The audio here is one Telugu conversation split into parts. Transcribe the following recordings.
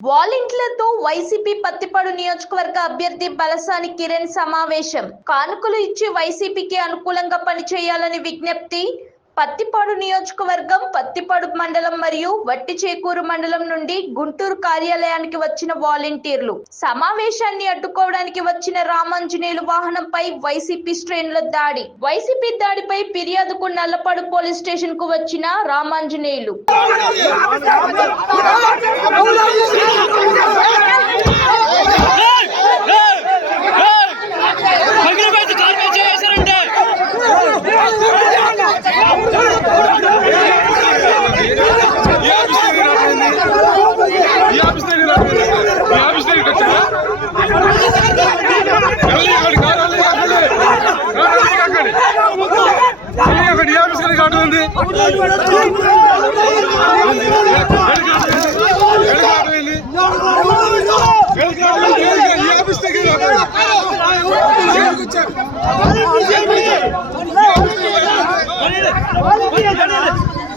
వాలంటీర్లతో వైసీపీ పత్తిపాడు నియోజకవర్గ అభ్యర్థి బలసాని కిరణ్ సమావేశం. కానుకలు ఇచ్చి వైసీపీకి అనుకూలంగా పనిచేయాలని విజ్ఞప్తి పత్తిపాడు నియోజకవర్గం పత్తిపాడు మండలం మరియు వట్టి చేకూరు మండలం నుండి గుంటూరు కార్యాలయానికి వచ్చిన వాలంటీర్లు. సమావేశాన్ని అడ్డుకోవడానికి వచ్చిన రామాంజనేయులు వాహనంపై వైసీపీ శ్రేణుల దాడి. వైసీపీ దాడిపై ఫిర్యాదుకు నల్లపాడు పోలీస్ స్టేషన్కు వచ్చిన రామాంజనేయులు!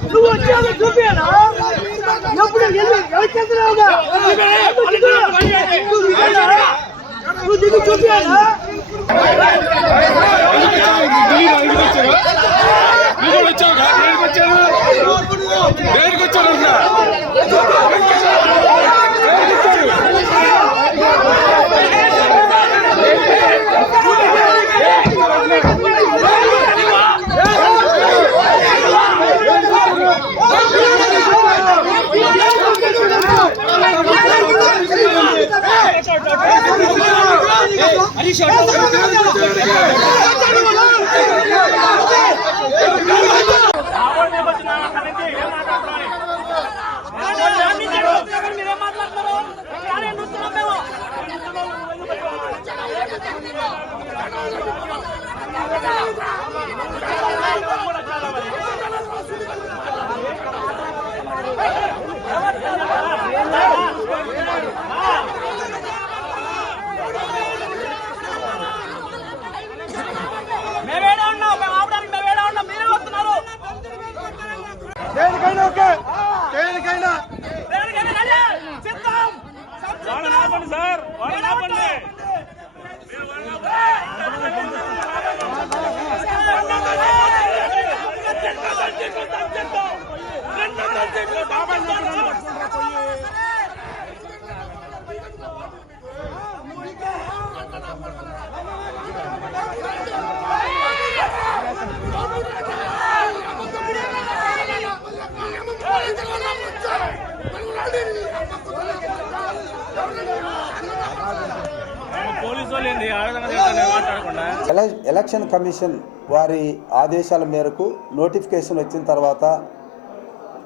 నువ్వు వచ్చావు చూపియనా ఎప్పుడు వెళ్ళి ఎవరి చేస్తున్నావుగా నువ్వు దిగు చూపియనా మీరేం ¡Suelta! ఎలక్షన్ కమిషన్ వారి ఆదేశాల మేరకు నోటిఫికేషన్ వచ్చిన తర్వాత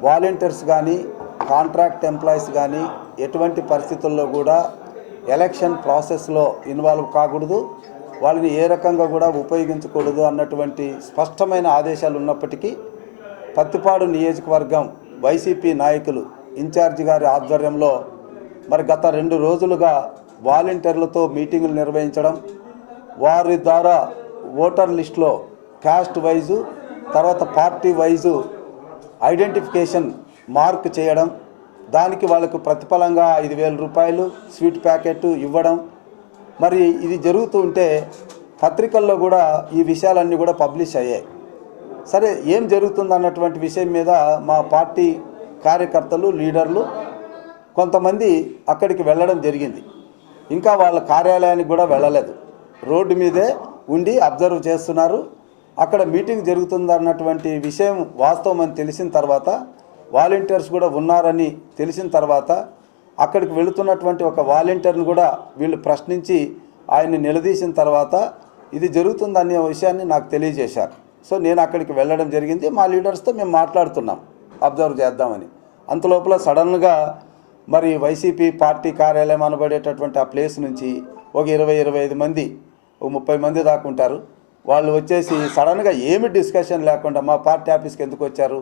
వాలంటీర్స్ కానీ కాంట్రాక్ట్ ఎంప్లాయీస్ కానీ ఎటువంటి పరిస్థితుల్లో కూడా ఎలక్షన్ ప్రాసెస్లో ఇన్వాల్వ్ కాకూడదు. వాళ్ళని ఏ రకంగా కూడా ఉపయోగించకూడదు అన్నటువంటి స్పష్టమైన ఆదేశాలు ఉన్నప్పటికీ పత్తిపాడు నియోజకవర్గం వైసీపీ నాయకులు ఇన్ఛార్జి గారి ఆధ్వర్యంలో మరి గత రెండు రోజులుగా వాలంటీర్లతో మీటింగులు నిర్వహించడం వారి ద్వారా ఓటర్ లిస్టులో క్యాస్ట్ వైజు తర్వాత పార్టీ వైజు ఐడెంటిఫికేషన్ మార్క్ చేయడం దానికి వాళ్ళకు ప్రతిఫలంగా ఐదు వేల రూపాయలు స్వీట్ ప్యాకెట్ ఇవ్వడం. మరి ఇది జరుగుతూ ఉంటే పత్రికల్లో కూడా ఈ విషయాలన్నీ కూడా పబ్లిష్ అయ్యాయి. సరే ఏం జరుగుతుంది అన్నటువంటి విషయం మీద మా పార్టీ కార్యకర్తలు లీడర్లు కొంతమంది అక్కడికి వెళ్ళడం జరిగింది. ఇంకా వాళ్ళ కార్యాలయానికి కూడా వెళ్ళలేదు. రోడ్డు మీదే ఉండి అబ్జర్వ్ చేస్తున్నారు. అక్కడ మీటింగ్ జరుగుతుంది అన్నటువంటి విషయం వాస్తవం అని తెలిసిన తర్వాత వాలంటీర్స్ కూడా ఉన్నారని తెలిసిన తర్వాత అక్కడికి వెళుతున్నటువంటి ఒక వాలంటీర్ని కూడా వీళ్ళు ప్రశ్నించి ఆయన్ని నిలదీసిన తర్వాత ఇది జరుగుతుందనే విషయాన్ని నాకు తెలియజేశారు. సో నేను అక్కడికి వెళ్ళడం జరిగింది. మా లీడర్స్తో మేము మాట్లాడుతున్నాం. అబ్జర్వ్ చేద్దామని. అంతలోపల సడన్గా మరి వైసీపీ పార్టీ కార్యాలయం అనబడేటటువంటి ఆ ప్లేస్ నుంచి ఒక ఇరవై ఇరవై ఐదు మంది ఒక ముప్పై మంది దాకా ఉంటారు. వాళ్ళు వచ్చేసి సడన్గా ఏమి డిస్కషన్ లేకుండా మా పార్టీ ఆఫీస్కి ఎందుకు వచ్చారు?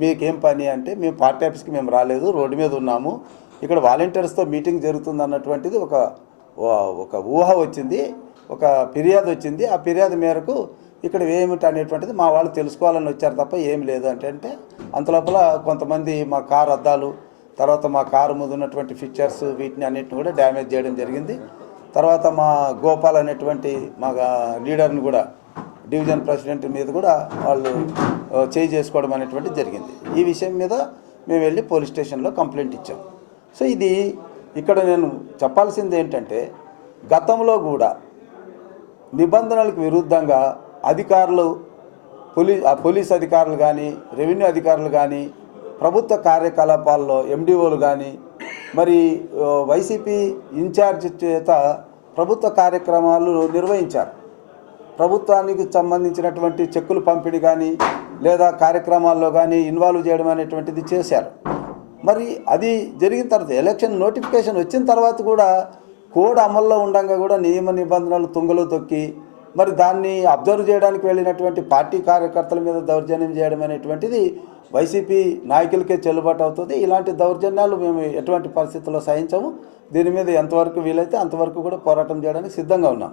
మీకేం పని అంటే మేము పార్టీ ఆఫీస్కి మేము రాలేదు రోడ్డు మీద ఉన్నాము. ఇక్కడ వాలంటీర్స్తో మీటింగ్ జరుగుతుంది అన్నటువంటిది ఒక ఒక ఊహ వచ్చింది ఒక ఫిర్యాదు వచ్చింది. ఆ ఫిర్యాదు మేరకు ఇక్కడ ఏమిటి అనేటువంటిది మా వాళ్ళు తెలుసుకోవాలని వచ్చారు తప్ప ఏం లేదు. అంటే అంటే అంతలోపల కొంతమంది మా కారు అద్దాలు తర్వాత మా కారు ముందు ఉన్నటువంటి ఫిక్చర్స్ వీటిని అన్నిటిని కూడా డ్యామేజ్ చేయడం జరిగింది. తర్వాత మా గోపాల్ అనేటువంటి మా లీడర్ని కూడా డివిజన్ ప్రెసిడెంట్ మీద కూడా వాళ్ళు చేయి చేసుకోవడం అనేటువంటి జరిగింది. ఈ విషయం మీద మేము వెళ్ళి పోలీస్ స్టేషన్లో కంప్లైంట్ ఇచ్చాం. సో ఇది ఇక్కడ నేను చెప్పాల్సింది ఏంటంటే గతంలో కూడా నిబంధనలకు విరుద్ధంగా అధికారులు పోలీ పోలీస్ అధికారులు కానీ రెవెన్యూ అధికారులు కానీ ప్రభుత్వ కార్యకలాపాల్లో ఎండిఓలు కానీ మరి వైసీపీ ఇన్ఛార్జ్ చేత ప్రభుత్వ కార్యక్రమాలు నిర్వహించారు. ప్రభుత్వానికి సంబంధించినటువంటి చెక్కులు పంపిణీ కానీ లేదా కార్యక్రమాల్లో కానీ ఇన్వాల్వ్ చేయడం అనేటువంటిది చేశారు. మరి అది జరిగిన తర్వాత ఎలక్షన్ నోటిఫికేషన్ వచ్చిన తర్వాత కూడా కోడ్ అమల్లో ఉండగా కూడా నియమ నిబంధనలు తుంగలో తొక్కి మరి దాన్ని అబ్జర్వ్ చేయడానికి వెళ్ళినటువంటి పార్టీ కార్యకర్తల మీద దౌర్జన్యం చేయడం అనేటువంటిది వైసీపీ నాయకులకే చెల్లుబాటు అవుతుంది. ఇలాంటి దౌర్జన్యాలు మేము ఎటువంటి పరిస్థితుల్లో సహించము. దీని మీద ఎంతవరకు వీలైతే అంతవరకు కూడా పోరాటం చేయడానికి సిద్ధంగా ఉన్నాం.